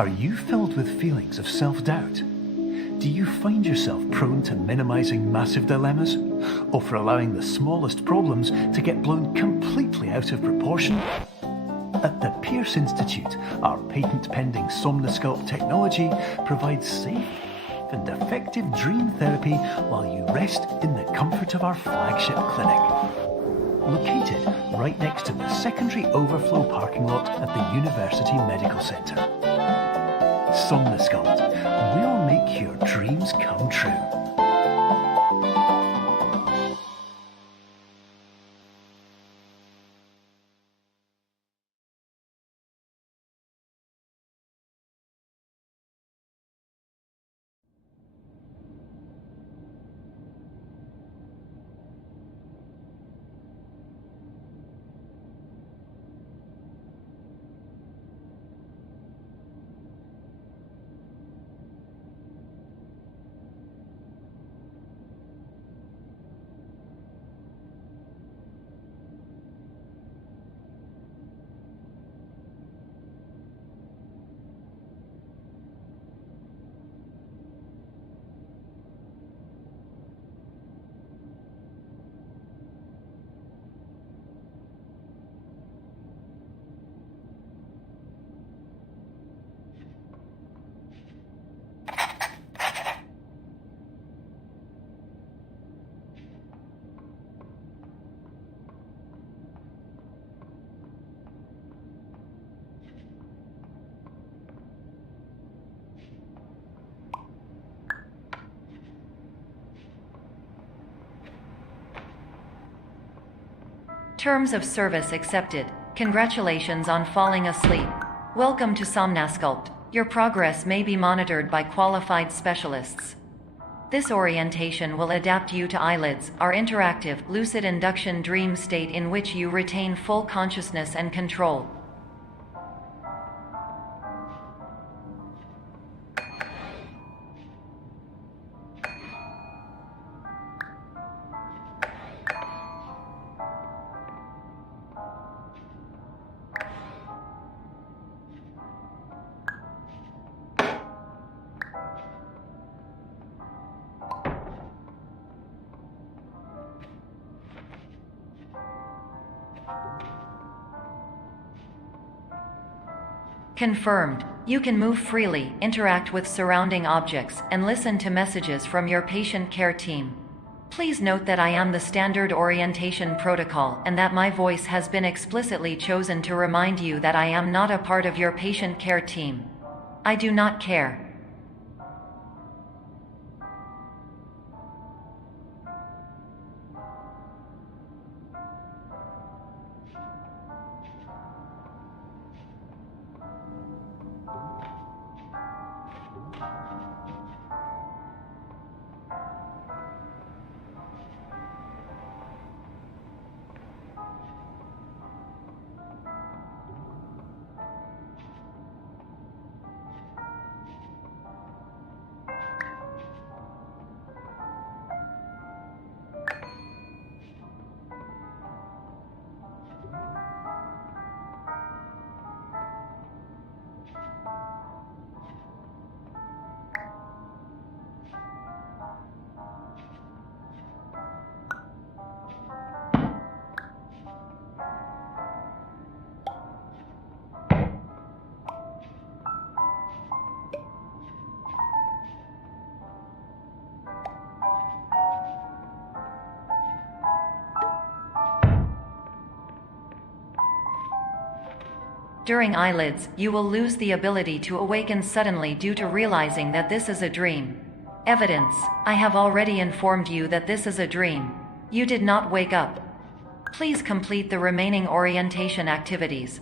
Are you filled with feelings of self-doubt? Do you find yourself prone to minimizing massive dilemmas, or for allowing the smallest problems to get blown completely out of proportion? At the Pierce Institute, our patent-pending Somnosculpt technology provides safe and effective dream therapy while you rest in the comfort of our flagship clinic. Located right next to the secondary overflow parking lot at the University Medical Centre. Somnosculpt, we'll make your dreams come true. Terms of service accepted. Congratulations on falling asleep. Welcome to Somnosculpt. Your progress may be monitored by qualified specialists. This orientation will adapt you to eyelids, our interactive, lucid induction dream state in which you retain full consciousness and control. Confirmed. You can move freely, interact with surrounding objects, and listen to messages from your patient care team. Please note that I am the standard orientation protocol and that my voice has been explicitly chosen to remind you that I am not a part of your patient care team. I do not care. During eyelids, you will lose the ability to awaken suddenly due to realizing that this is a dream. Evidence: I have already informed you that this is a dream. You did not wake up. Please complete the remaining orientation activities.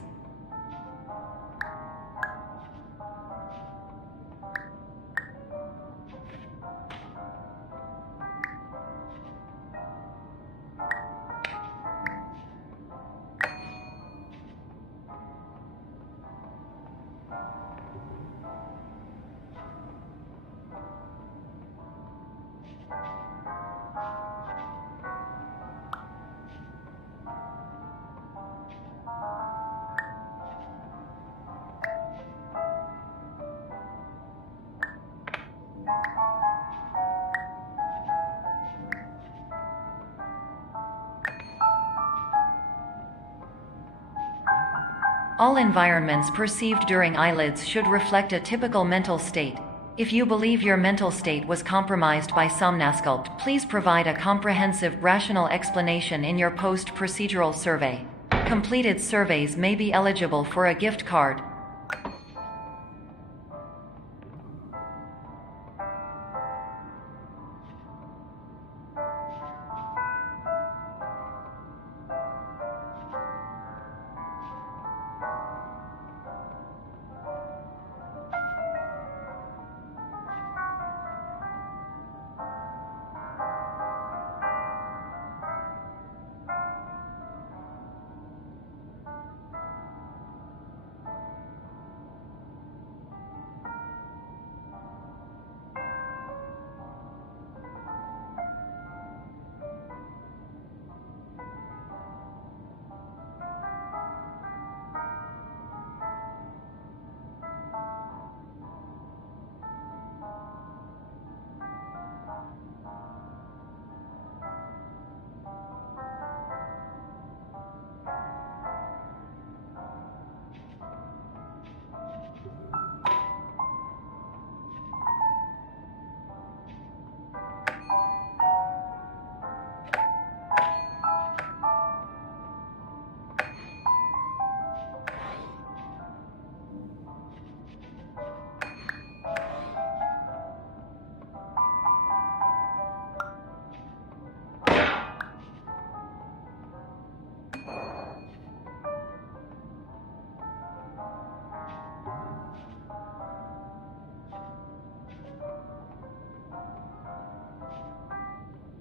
All environments perceived during eyelids should reflect a typical mental state. If you believe your mental state was compromised by Somnasculpt, please provide a comprehensive, rational explanation in your post-procedural survey. Completed surveys may be eligible for a gift card.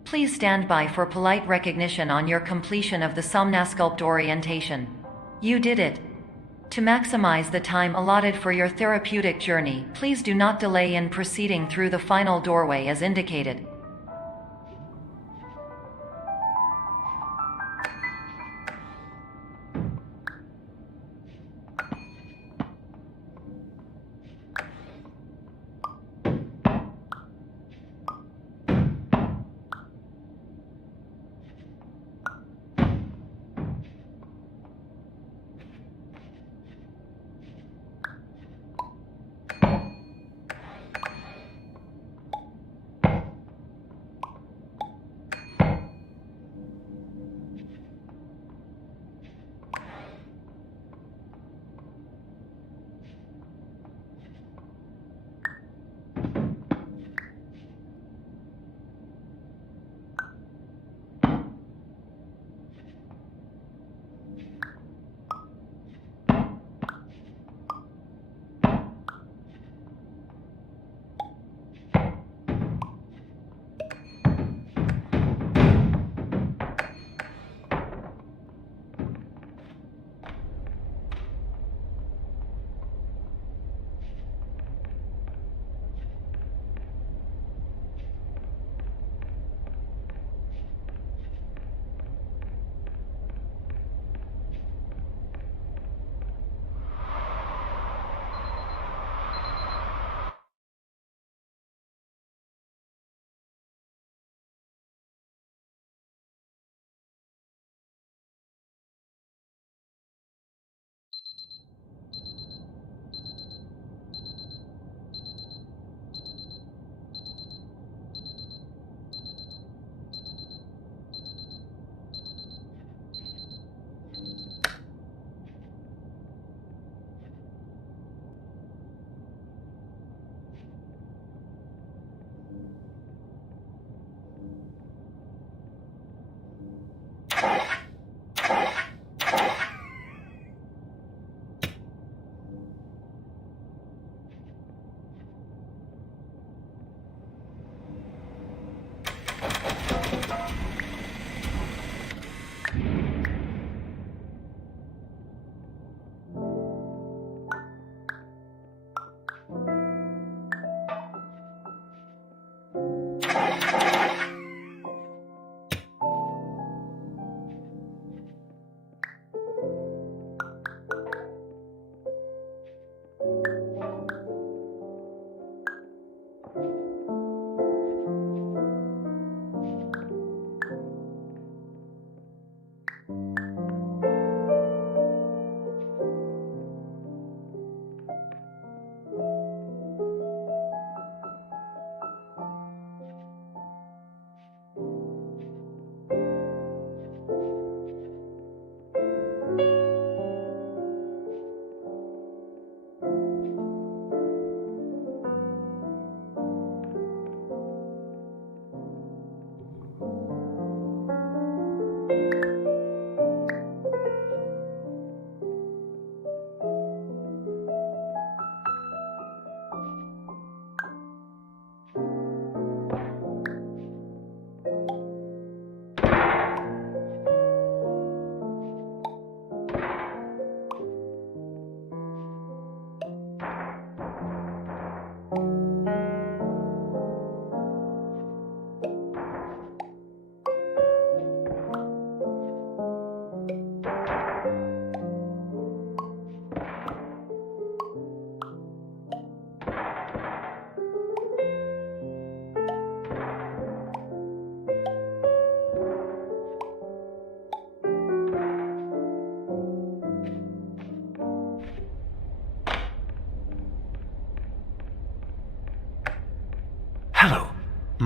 Please stand by for polite recognition on your completion of the Somnasculpt orientation. You did it. To maximize the time allotted for your therapeutic journey, please do not delay in proceeding through the final doorway as indicated.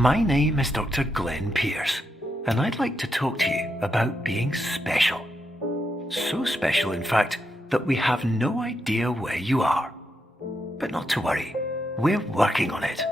my name is Dr. Glenn Pierce, and I'd like to talk to you about being special. So special, in fact, that we have no idea where you are. But not to worry, we're working on it.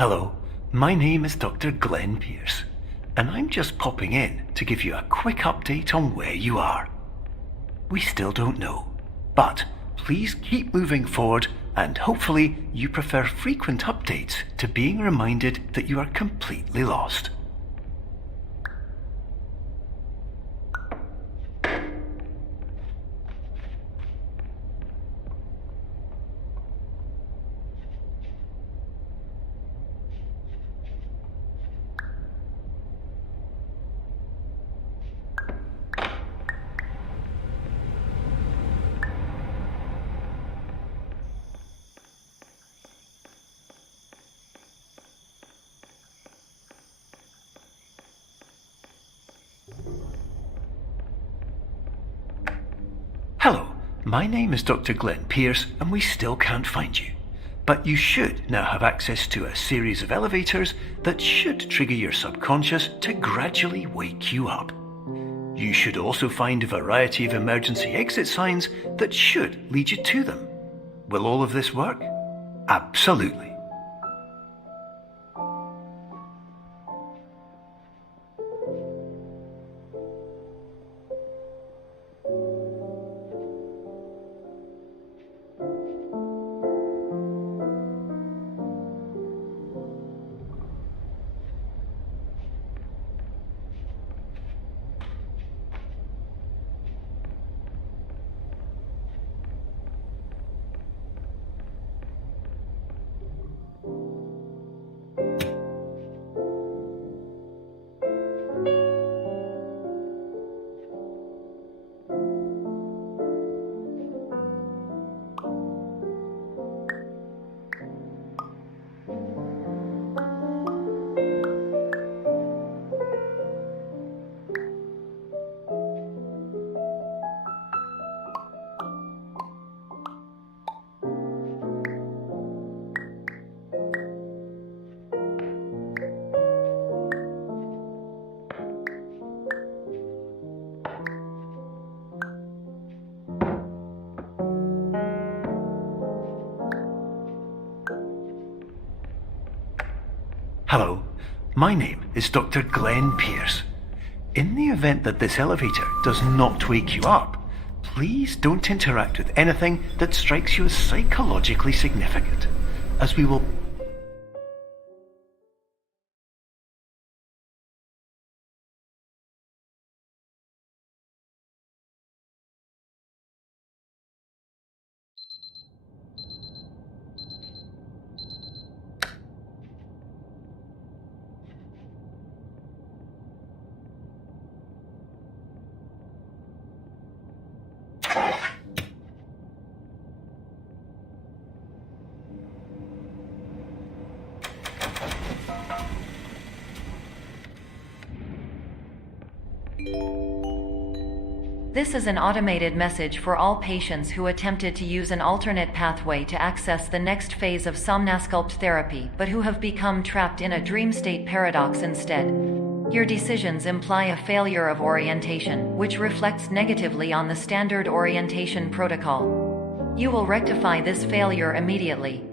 Hello, my name is Dr. Glenn Pierce, and I'm just popping in to give you a quick update on where you are. We still don't know, but please keep moving forward, and hopefully you prefer frequent updates to being reminded that you are completely lost. Hello, my name is Dr. Glenn Pierce, and we still can't find you. But you should now have access to a series of elevators that should trigger your subconscious to gradually wake you up. You should also find a variety of emergency exit signs that should lead you to them. Will all of this work? Absolutely. Hello, my name is Dr. Glenn Pierce. In the event that this elevator does not wake you up, please don't interact with anything that strikes you as psychologically significant, as we will This is an automated message for all patients who attempted to use an alternate pathway to access the next phase of Somnasculpt therapy but who have become trapped in a dream state paradox instead. Your decisions imply a failure of orientation, which reflects negatively on the standard orientation protocol. You will rectify this failure immediately.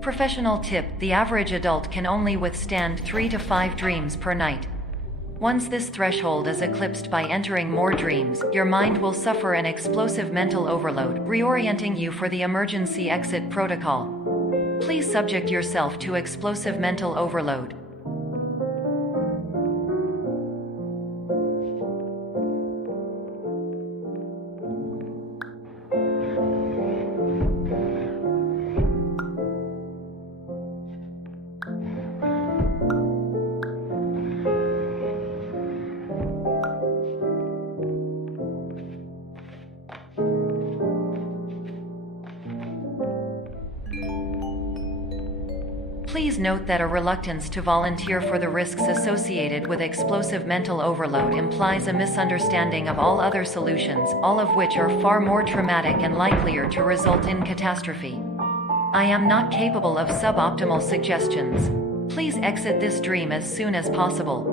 Professional tip: the average adult can only withstand 3 to 5 dreams per night. Once this threshold is eclipsed by entering more dreams, your mind will suffer an explosive mental overload, reorienting you for the emergency exit protocol. Please subject yourself to explosive mental overload. Please note that a reluctance to volunteer for the risks associated with explosive mental overload implies a misunderstanding of all other solutions, all of which are far more traumatic and likelier to result in catastrophe. I am not capable of suboptimal suggestions. Please exit this dream as soon as possible.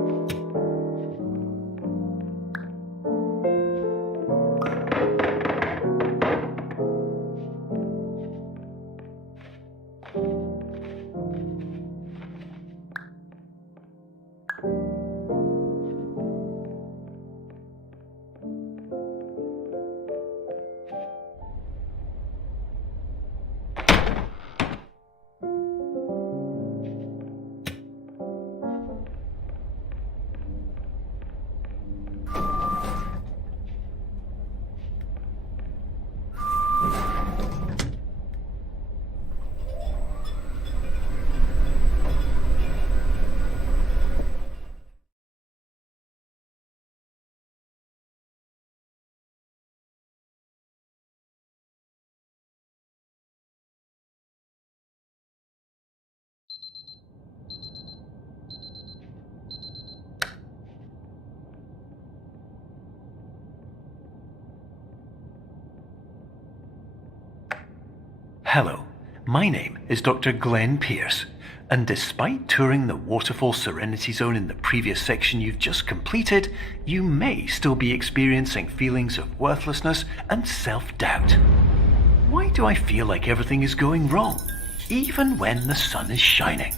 Hello, my name is Dr. Glenn Pierce, and despite touring the Waterfall Serenity Zone in the previous section you've just completed, you may still be experiencing feelings of worthlessness and self-doubt. Why do I feel like everything is going wrong, even when the sun is shining?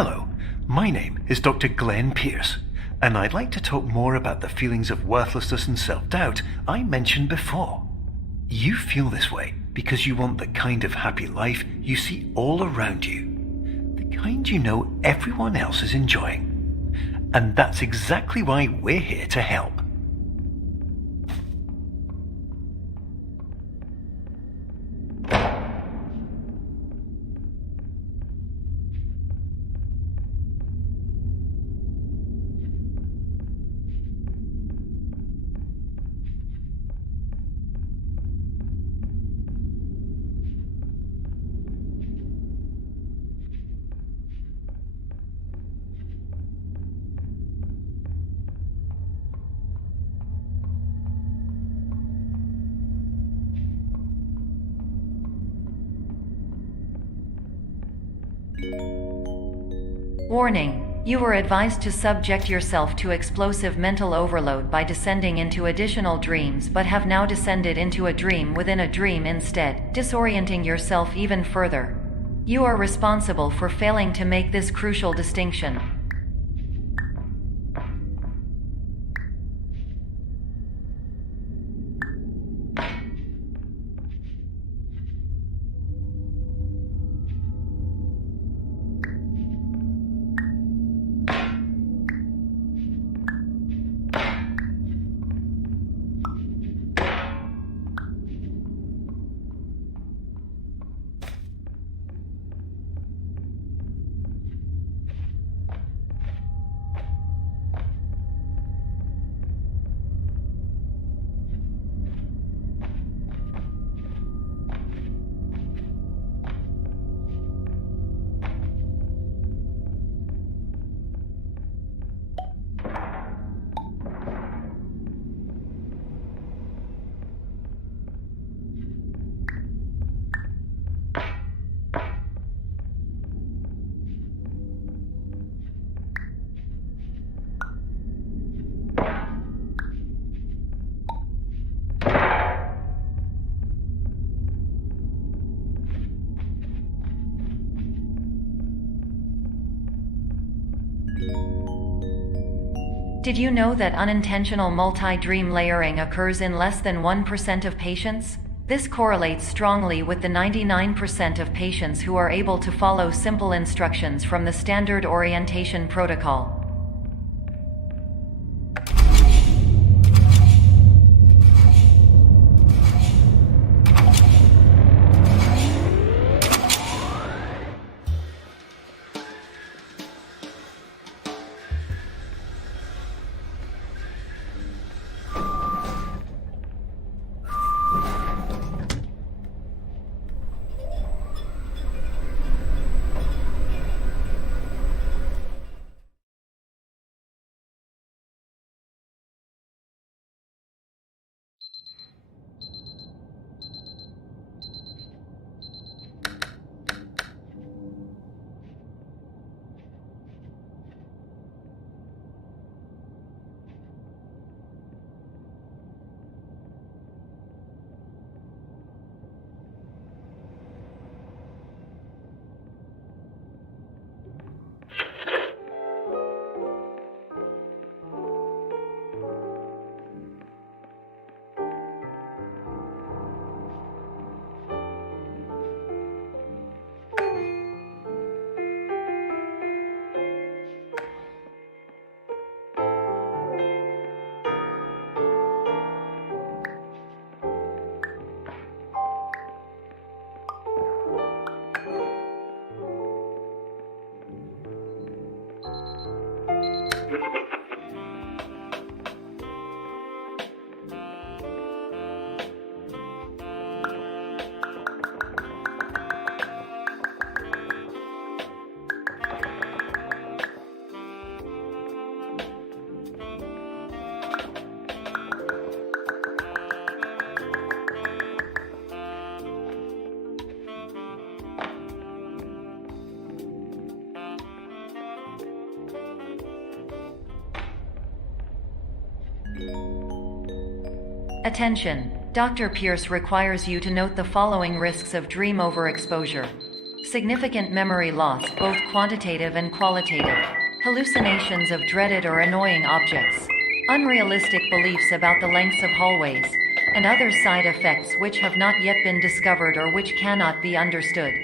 Hello, my name is Dr. Glenn Pierce, and I'd like to talk more about the feelings of worthlessness and self-doubt I mentioned before. You feel this way because you want the kind of happy life you see all around you, the kind you know everyone else is enjoying. And that's exactly why we're here to help. Warning. You were advised to subject yourself to explosive mental overload by descending into additional dreams, but have now descended into a dream within a dream instead, disorienting yourself even further. You are responsible for failing to make this crucial distinction. Did you know that unintentional multi-dream layering occurs in less than 1% of patients? This correlates strongly with the 99% of patients who are able to follow simple instructions from the standard orientation protocol. Attention! Dr. Pierce requires you to note the following risks of dream overexposure. Significant memory loss, both quantitative and qualitative. Hallucinations of dreaded or annoying objects. Unrealistic beliefs about the lengths of hallways. And other side effects which have not yet been discovered or which cannot be understood.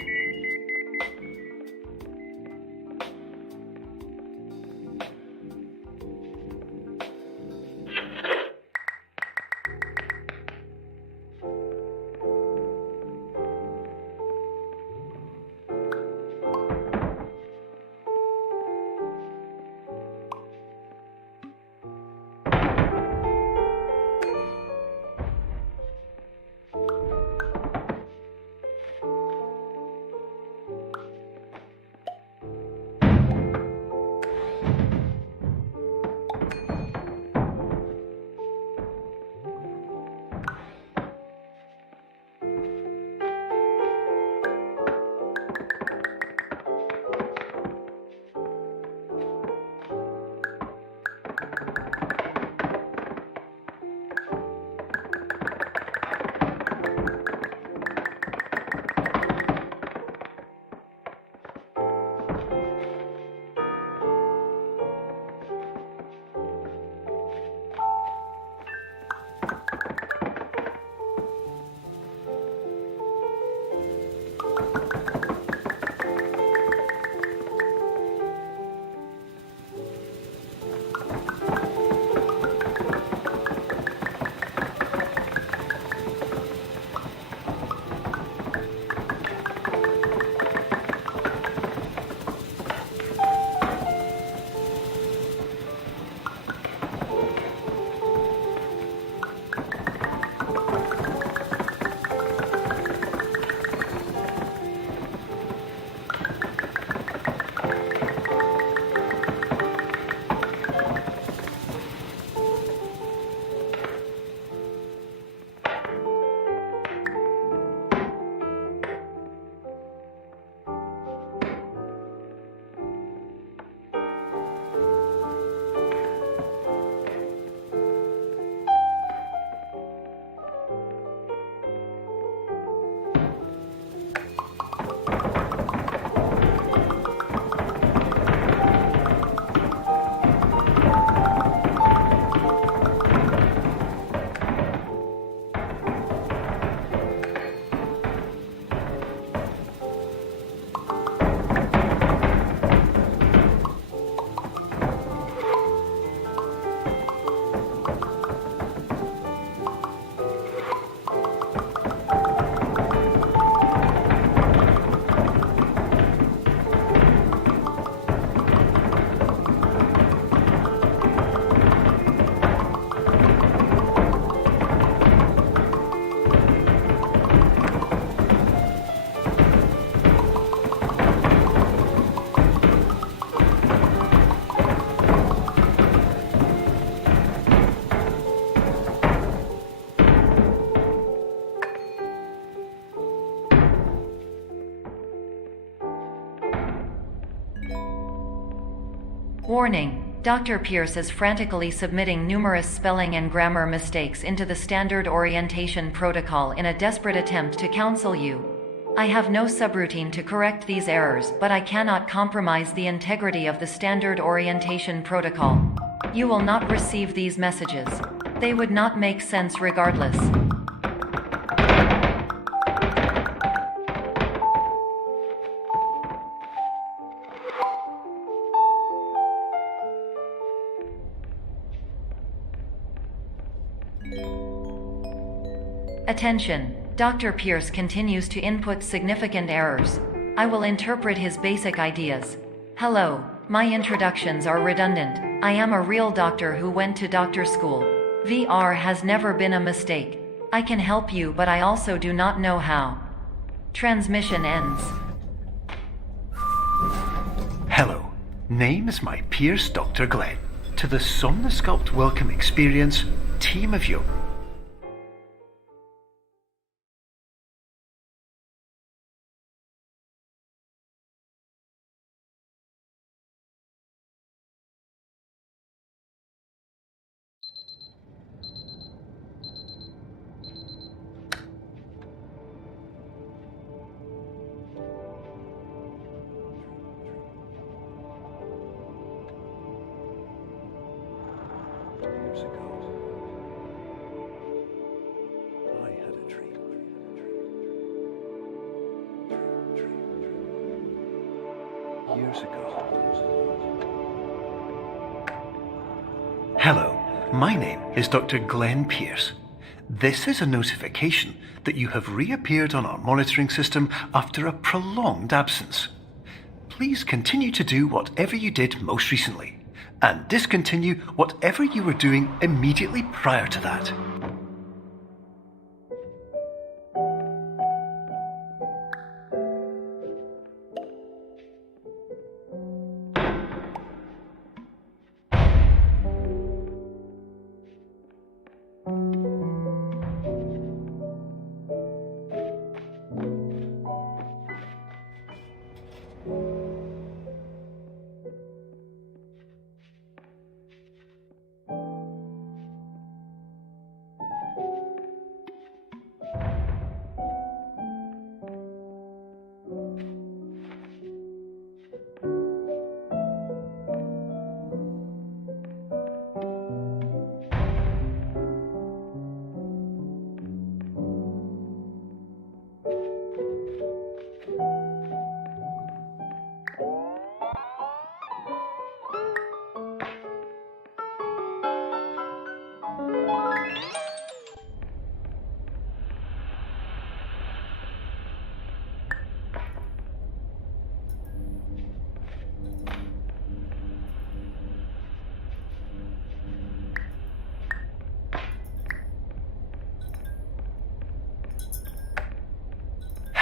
Warning: Dr. Pierce is frantically submitting numerous spelling and grammar mistakes into the standard orientation protocol in a desperate attempt to counsel you. I have no subroutine to correct these errors, but I cannot compromise the integrity of the standard orientation protocol. You will not receive these messages. They would not make sense regardless. Attention! Dr. Pierce continues to input significant errors. I will interpret his basic ideas. Hello, my introductions are redundant. I am a real doctor who went to doctor school. VR has never been a mistake. I can help you, but I also do not know how. Transmission ends. Hello, name is my Pierce Dr. Glenn. To the Somnosculpt Welcome Experience, team of you. years ago. Hello, my name is Dr. Glenn Pierce. This is a notification that you have reappeared on our monitoring system after a prolonged absence. Please continue to do whatever you did most recently, and discontinue whatever you were doing immediately prior to that.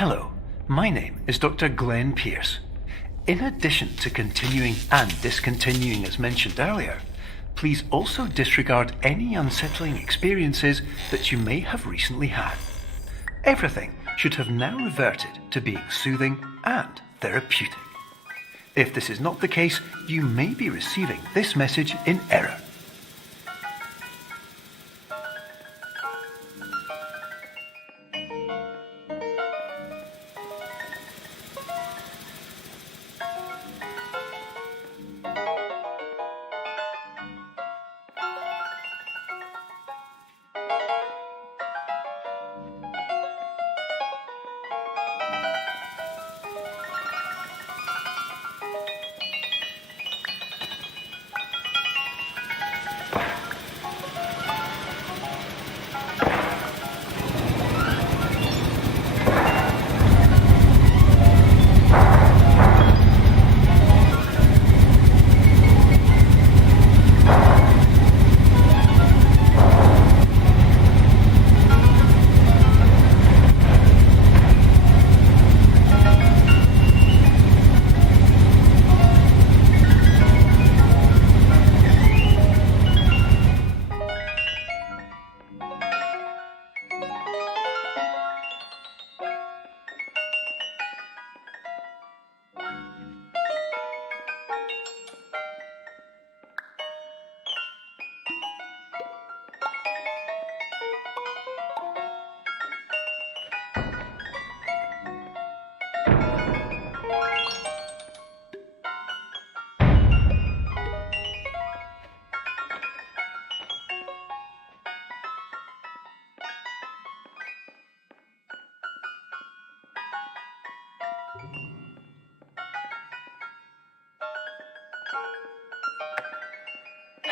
Hello, my name is Dr. Glenn Pierce. In addition to continuing and discontinuing as mentioned earlier, please also disregard any unsettling experiences that you may have recently had. Everything should have now reverted to being soothing and therapeutic. If this is not the case, you may be receiving this message in error.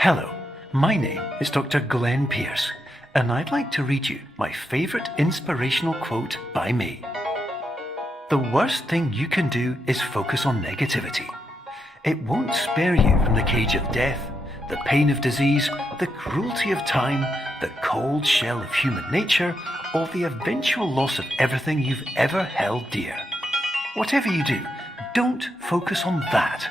Hello, my name is Dr. Glenn Pierce, and I'd like to read you my favourite inspirational quote by me. The worst thing you can do is focus on negativity. It won't spare you from the cage of death, the pain of disease, the cruelty of time, the cold shell of human nature, or the eventual loss of everything you've ever held dear. Whatever you do, don't focus on that.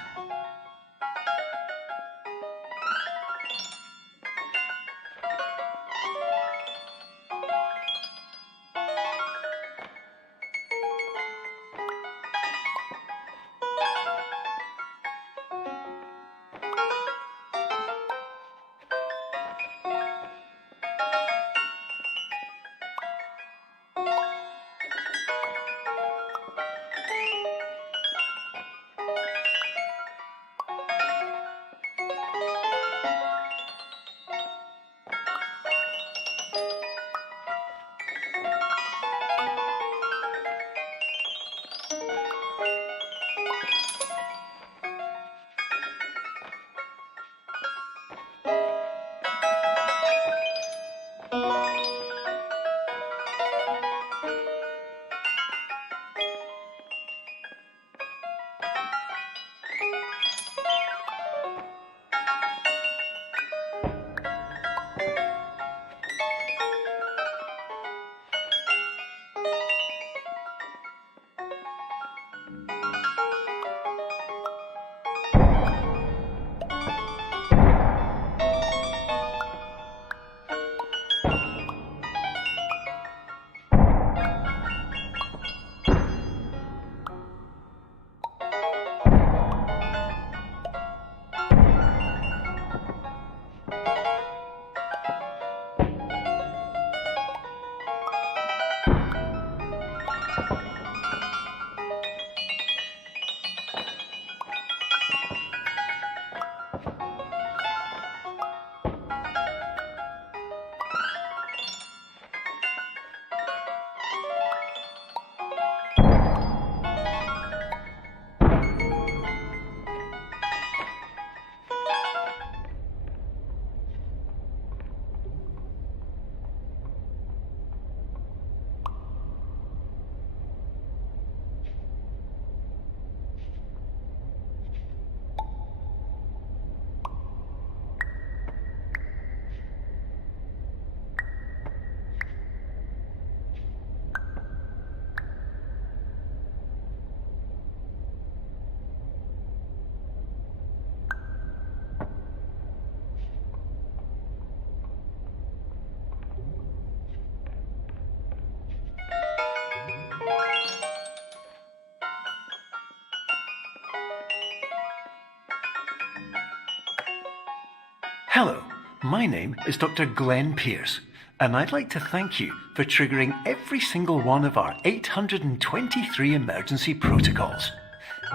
Hello, my name is Dr. Glenn Pierce, and I'd like to thank you for triggering every single one of our 823 emergency protocols.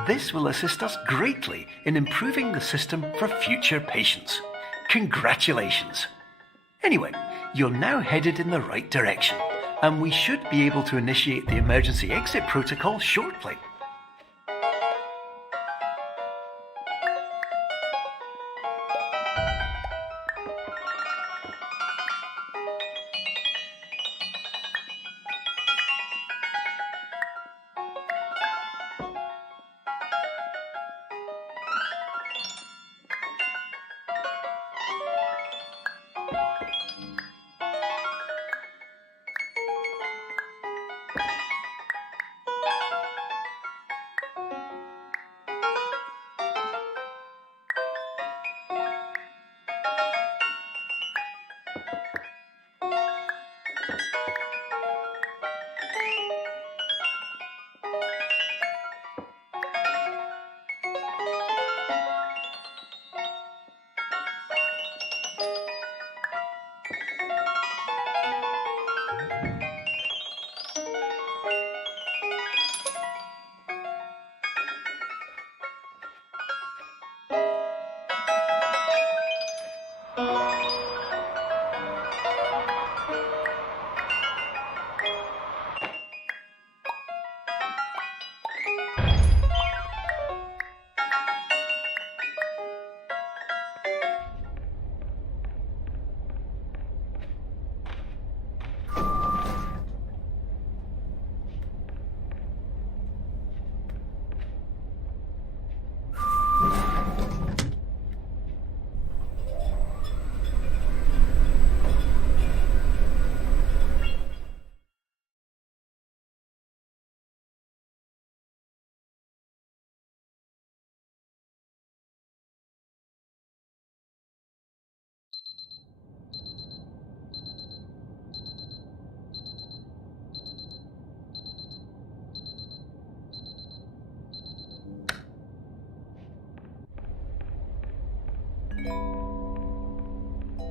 This will assist us greatly in improving the system for future patients. Congratulations! Anyway, you're now headed in the right direction, and we should be able to initiate the emergency exit protocol shortly.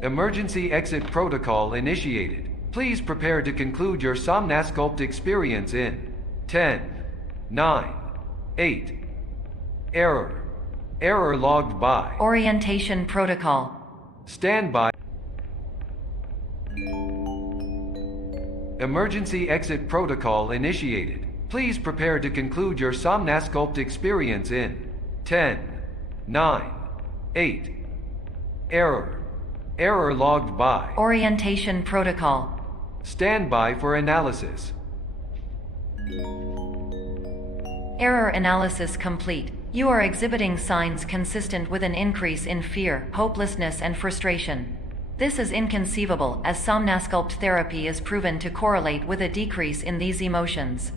Emergency exit protocol initiated. Please prepare to conclude your Somnasculpt experience in 10, 9, 8. Error. Error logged by. Orientation protocol. Standby. Emergency exit protocol initiated. Please prepare to conclude your Somnasculpt experience in 10, 9, 8. Error. Error logged by. Orientation protocol. Standby for analysis. Error analysis complete. You are exhibiting signs consistent with an increase in fear, hopelessness, and frustration. This is inconceivable, as Somnasculpt therapy is proven to correlate with a decrease in these emotions.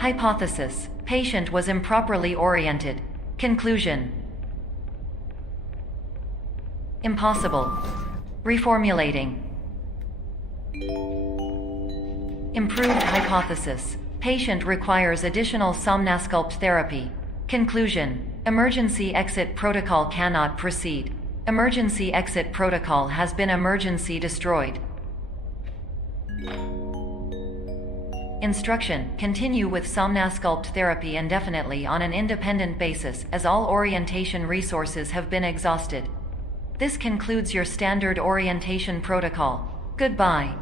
Hypothesis: patient was improperly oriented. Conclusion: impossible. Reformulating. Improved hypothesis: patient requires additional Somnasculpt therapy. Conclusion: emergency exit protocol cannot proceed. Emergency exit protocol has been emergency destroyed. Instruction: continue with Somnasculpt therapy indefinitely on an independent basis, as all orientation resources have been exhausted. This concludes your standard orientation protocol. Goodbye.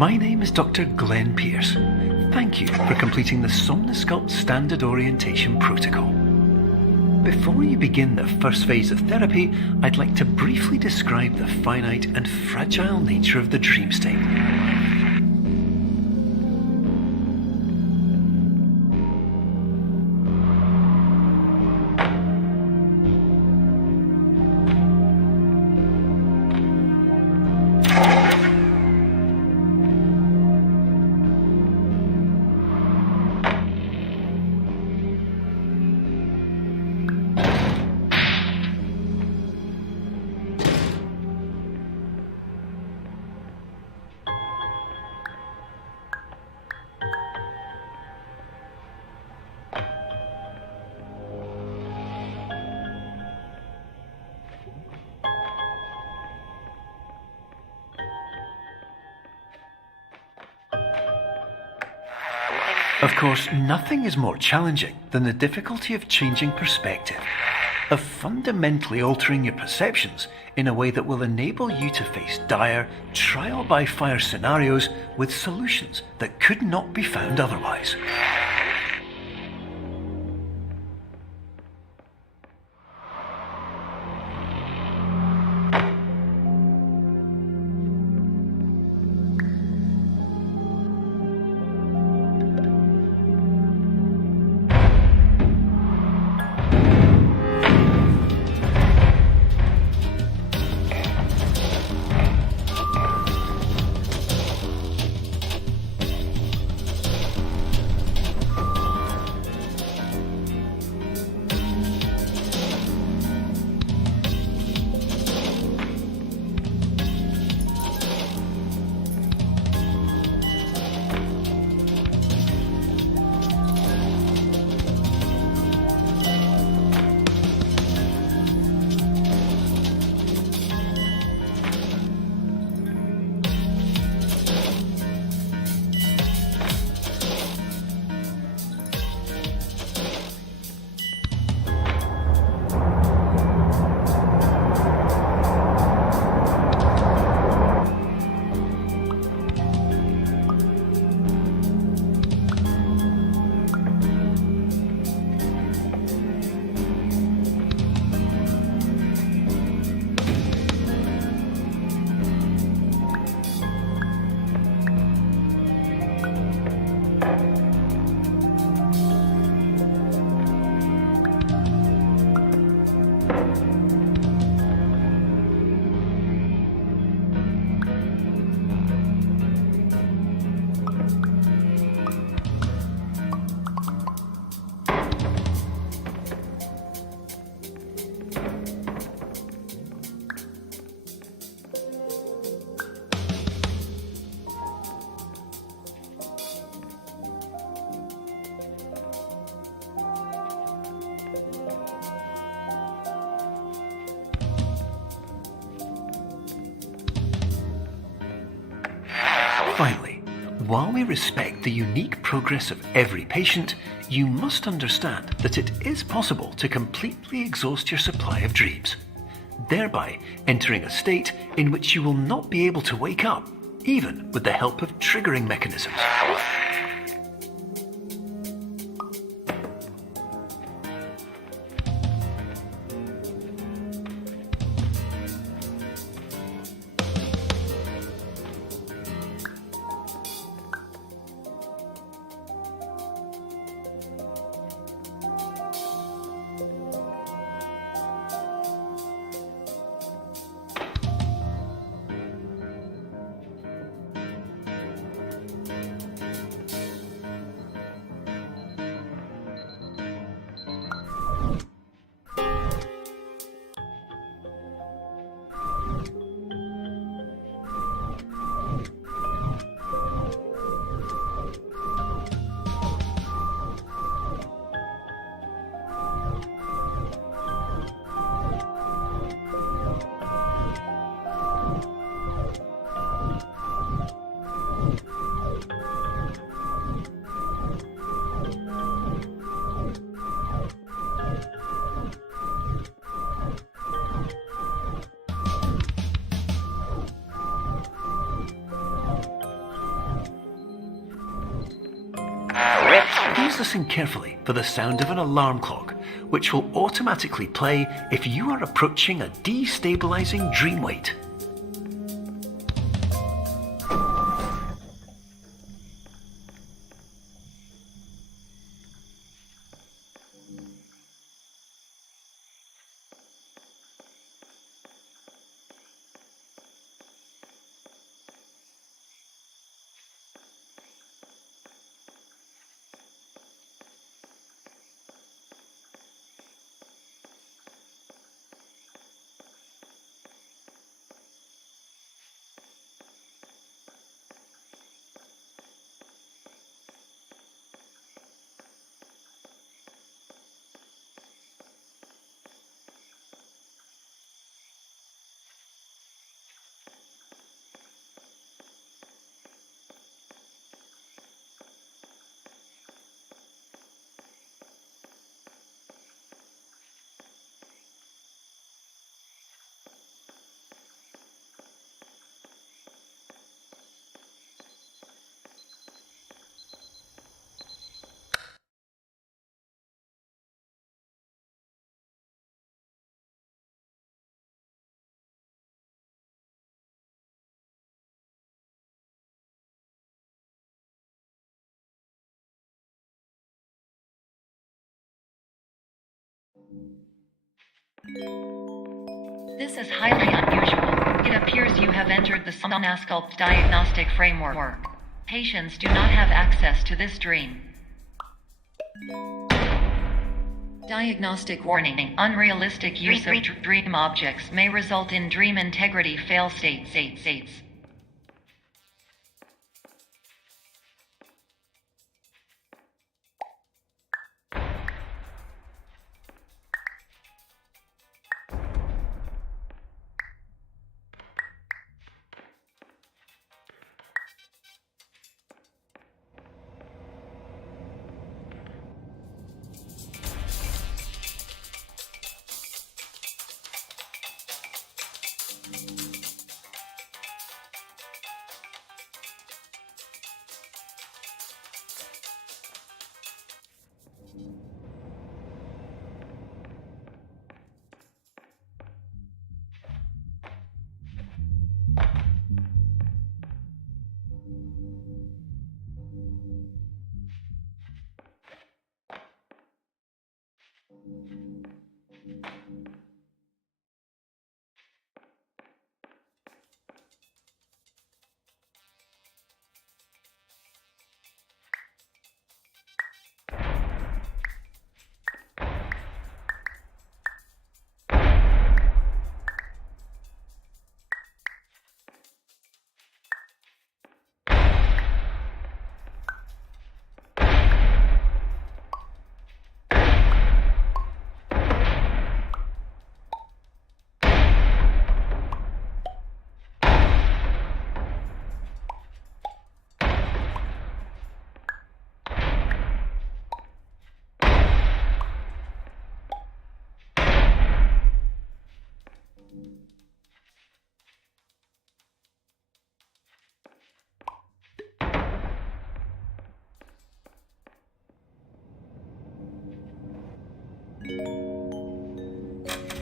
My name is Dr. Glenn Pierce. Thank you for completing the Somnosculpt Standard Orientation Protocol. Before you begin the first phase of therapy, I'd like to briefly describe the finite and fragile nature of the dream state. Of course, nothing is more challenging than the difficulty of changing perspective, of fundamentally altering your perceptions in a way that will enable you to face dire, trial-by-fire scenarios with solutions that could not be found otherwise. Finally, while we respect the unique progress of every patient, you must understand that it is possible to completely exhaust your supply of dreams, thereby entering a state in which you will not be able to wake up, even with the help of triggering mechanisms. Please listen carefully for the sound of an alarm clock, which will automatically play if you are approaching a destabilizing dream weight. This is highly unusual. It appears you have entered the Somnasculpt diagnostic framework. Patients do not have access to this dream. Diagnostic warning. Unrealistic use of dream objects may result in dream integrity fail states.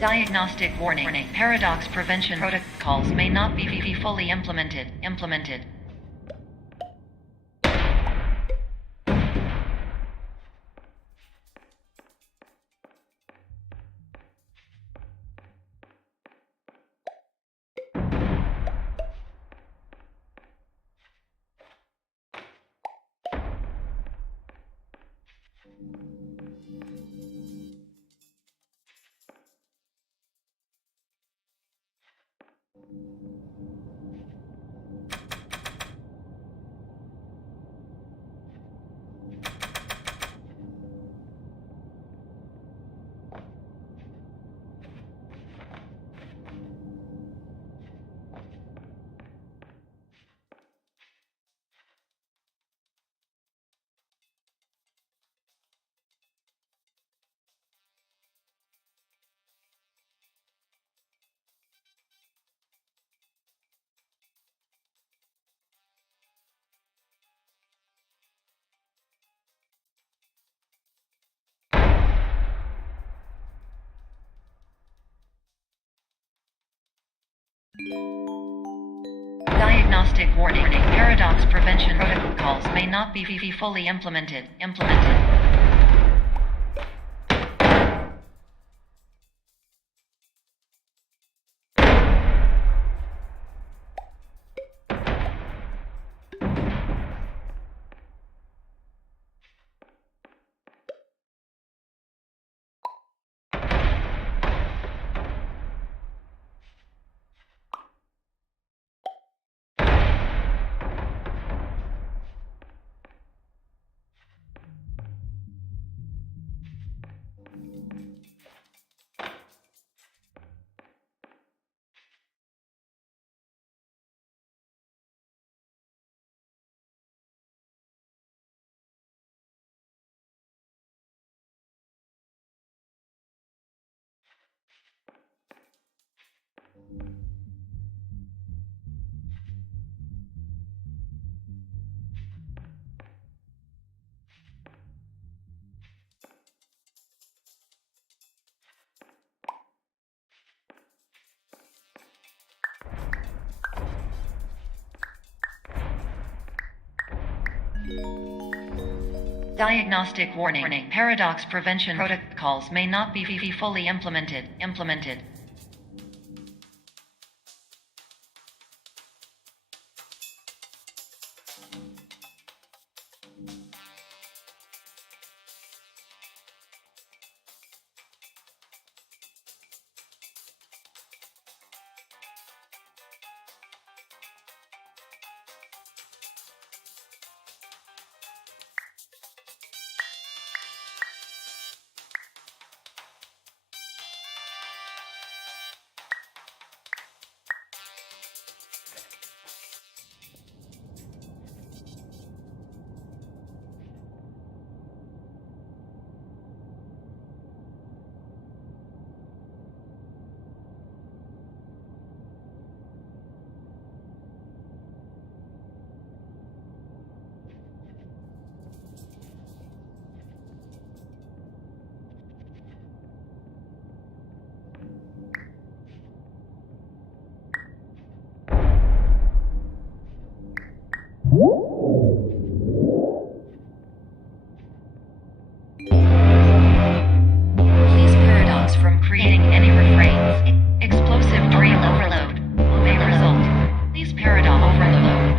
Diagnostic warning. Paradox prevention protocols may not be fully implemented. Diagnostic warning. Paradox prevention protocols may not be fully implemented. Diagnostic warning. Paradox prevention protocols may not be fully implemented. Please paradox from creating any refrains. Explosive dream overload may result. Please paradox overload.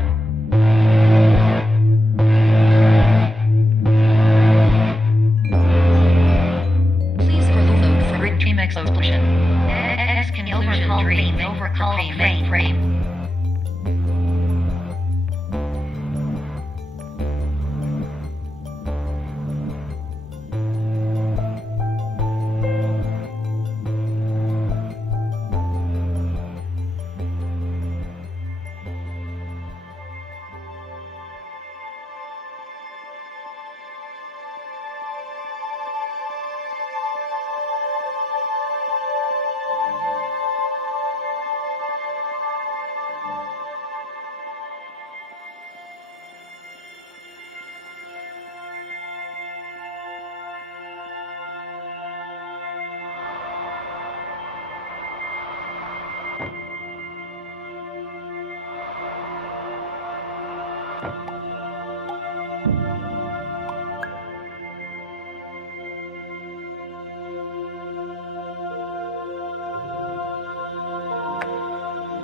Please overload for dream explosion. Exclusion dream overcall frame.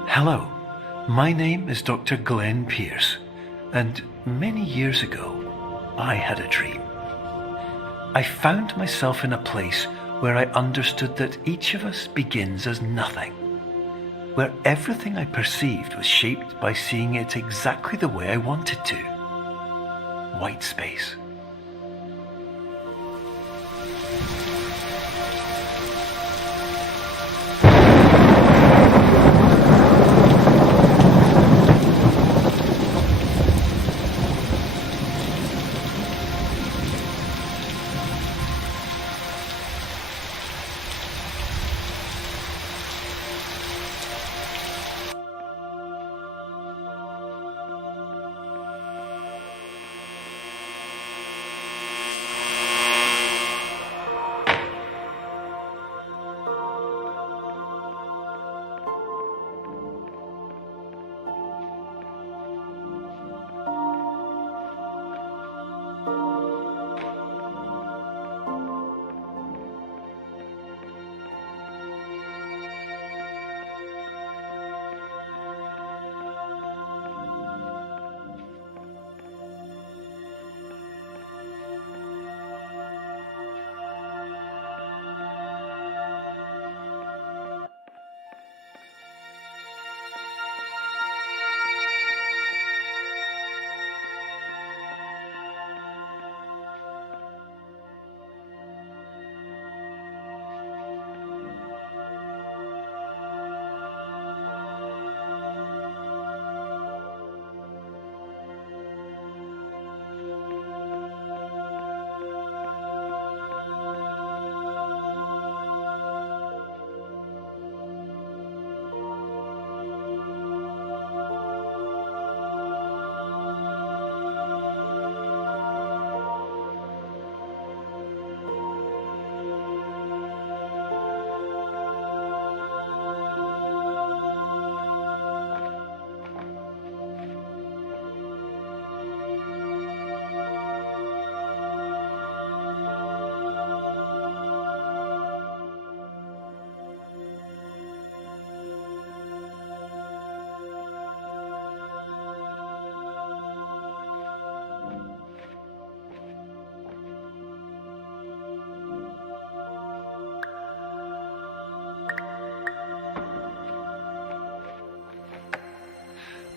Hello, my name is Dr. Glenn Pierce, and many years ago, I had a dream. I found myself in a place where I understood that each of us begins as nothing, where everything I perceived was shaped by seeing it exactly the way I wanted to. White space.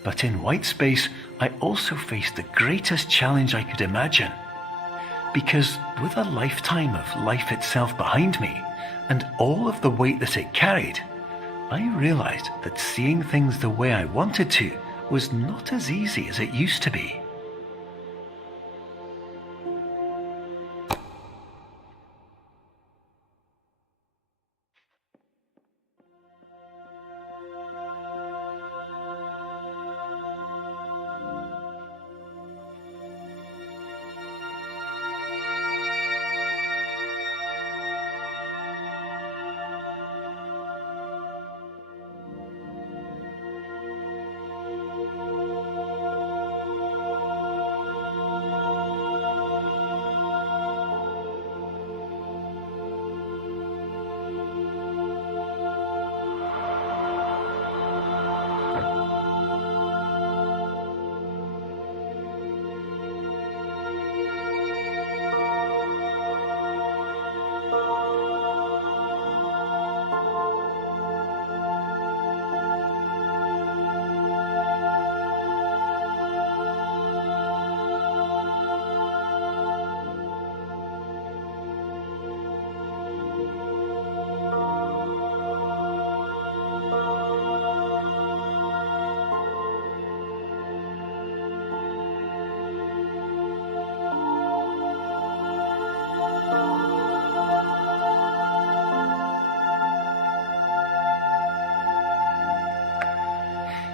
But in white space, I also faced the greatest challenge I could imagine. Because with a lifetime of life itself behind me, and all of the weight that it carried, I realized that seeing things the way I wanted to was not as easy as it used to be.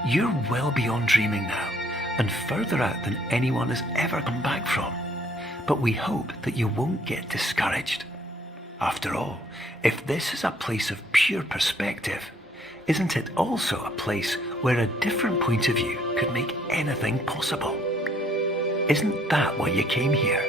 You're well beyond dreaming now, and further out than anyone has ever come back from. But we hope that you won't get discouraged. After all, if this is a place of pure perspective, isn't it also a place where a different point of view could make anything possible? Isn't that why you came here?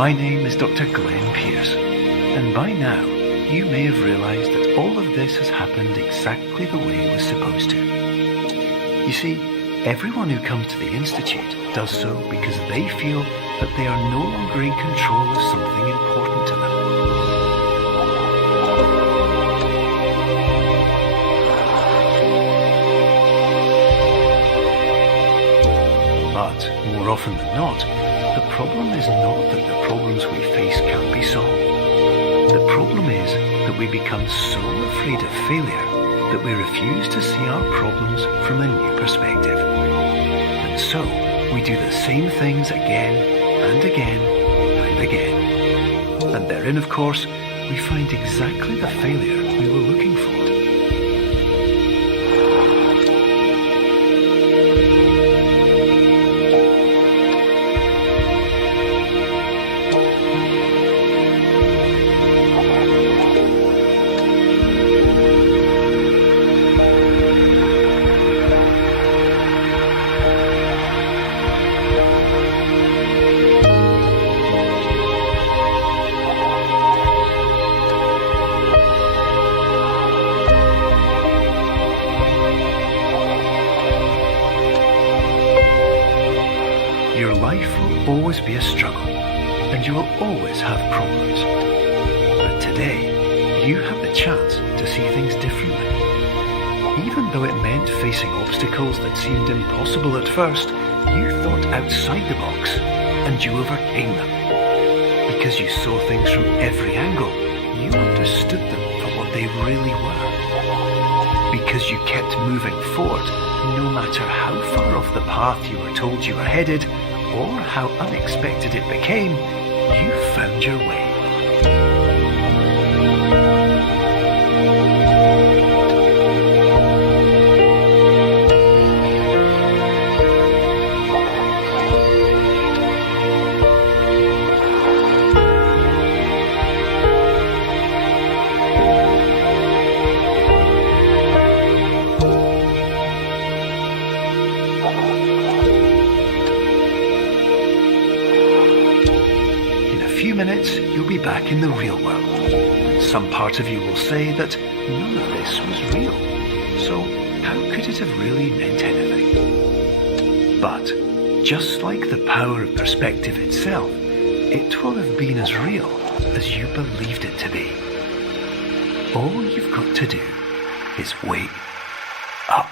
My name is Dr. Glenn Pierce, and by now you may have realised that all of this has happened exactly the way it was supposed to. You see, everyone who comes to the Institute does so because they feel that they are no longer in control of something important to them. But more often than not, the problem is not that the problems we face can't be solved. The problem is that we become so afraid of failure that we refuse to see our problems from a new perspective. And so, we do the same things again and again and again. And therein, of course, we find exactly the failure we were looking for. Your life will always be a struggle, and you will always have problems. But today, you have the chance to see things differently. Even though it meant facing obstacles that seemed impossible at first, you thought outside the box, and you overcame them. Because you saw things from every angle, you understood them for what they really were. Because you kept moving forward, no matter how far off the path you were told you were headed, or how unexpected it became, you found your way. In a few minutes, you'll be back in the real world. Some part of you will say that none of this was real. So how could it have really meant anything? But just like the power of perspective itself, it will have been as real as you believed it to be. All you've got to do is wake up.